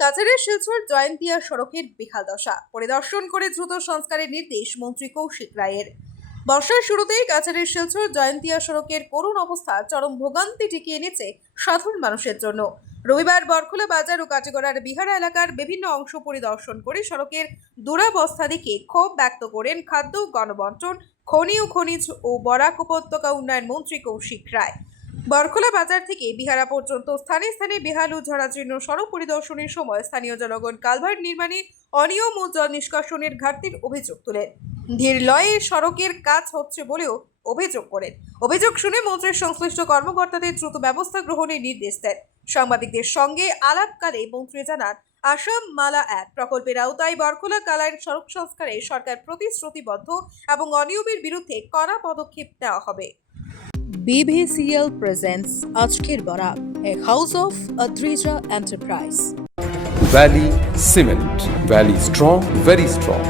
কাছাড়ের শিলচর জয়ন্তিয়া সড়কের বেহাল দশা পরিদর্শন করে দ্রুত সংস্কারের নির্দেশ মন্ত্রী কৌশিক রায়ের। বর্ষার শুরুতেই কাছাড়ের শিলচর জয়ন্তিয়া সড়কের করুণ অবস্থা চরম ভোগান্তি ডেকে এনেছে সাধারণ মানুষের জন্য। রবিবার বরখোলা বাজার ও কাটিগড়ার বিহারা এলাকার বিভিন্ন অংশ পরিদর্শন করে সড়কের দুরবস্থা দেখে ক্ষোভ ব্যক্ত করেন খাদ্য, গণবন্টন, খনি ও খনিজ ও বরাক উপত্যকা উন্নয়ন মন্ত্রী কৌশিক রায়। বরখোলা বাজার থেকে বিহারা পর্যন্ত স্থানে স্থানে বেহাল ও জরাজীর্ণ সড়ক পরিদর্শনের সময় স্থানীয় জনগণ কালভার্ট নির্মাণে অনিয়ম ও জল নিষ্কাশনের ঘাটতির অভিযোগ তোলেন। ধীর লয়ে সড়কের কাজ হচ্ছে বলেও অভিযোগ করেন। অভিযোগ শুনে মন্ত্রীর সংশ্লিষ্ট কর্মকর্তাদের দ্রুত ব্যবস্থা গ্রহণের নির্দেশ দেন। সাংবাদিকদের সঙ্গে আলাপকালে মন্ত্রী জানান, আসাম মালা 1 প্রকল্পের আওতায় বরখোলা কালাইন সড়ক সংস্কারে সরকার প্রতিশ্রুতিবদ্ধ এবং অনিয়মের বিরুদ্ধে কড়া পদক্ষেপ নেওয়া হবে। BVCL presents Ajker Barak, a house of Adrija Enterprise. Valley Cement. Valley strong, very strong.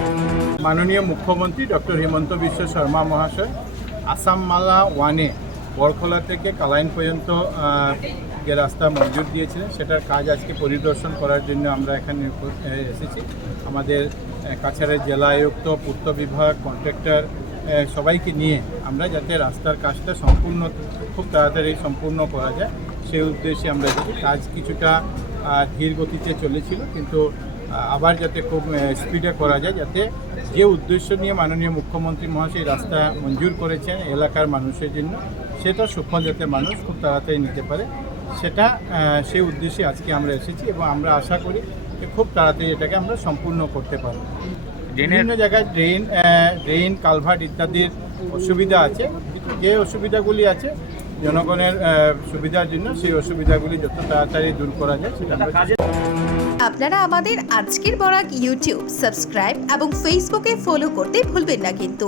মাননীয় মুখ্যমন্ত্রী ডক্টর হিমন্ত বিশ্ব শর্মা মহাশয় আসাম মালা 1-এ বরখোলা থেকে কালাইন পর্যন্ত যে রাস্তা মঞ্জুর দিয়েছিলেন সেটার কাজ আজকে পরিদর্শন করার জন্য আমরা এখানে এসেছি। আমাদের কাছাড়ের জেলা আয়ুক্ত, পূর্ত বিভাগ, কন্ট্রাক্টর সবাইকে নিয়ে আমরা যাতে রাস্তার কাজটা খুব তাড়াতাড়ি সম্পূর্ণ করা যায় সেই উদ্দেশ্যে আমরা এসেছি। কাজ কিছুটা ধীর গতিতে চলেছিল, কিন্তু আবার যাতে খুব স্পিডে করা যায়, যাতে যে উদ্দেশ্য নিয়ে মাননীয় মুখ্যমন্ত্রী মহাশয় রাস্তা মঞ্জুর করেছেন এলাকার মানুষের জন্য, সেটা সুফল যাতে মানুষ খুব তাড়াতাড়ি নিতে পারে, সেই উদ্দেশ্যে আজকে আমরা এসেছি এবং আমরা আশা করি যে খুব তাড়াতাড়ি এটাকে আমরা সম্পূর্ণ করতে পারব। বিভিন্ন জায়গায় ড্রেন, কালভার্ট ইত্যাদির অসুবিধা আছে, যে অসুবিধাগুলি আছে জনগণের সুবিধার জন্য সেই অসুবিধাগুলি যত তাড়াতাড়ি দূর করা যায় সেটা আমরা। আপনারা আমাদের আজকের বরাক ইউটিউব সাবস্ক্রাইব এবং ফেসবুকে ফলো করতে ভুলবেন না কিন্তু।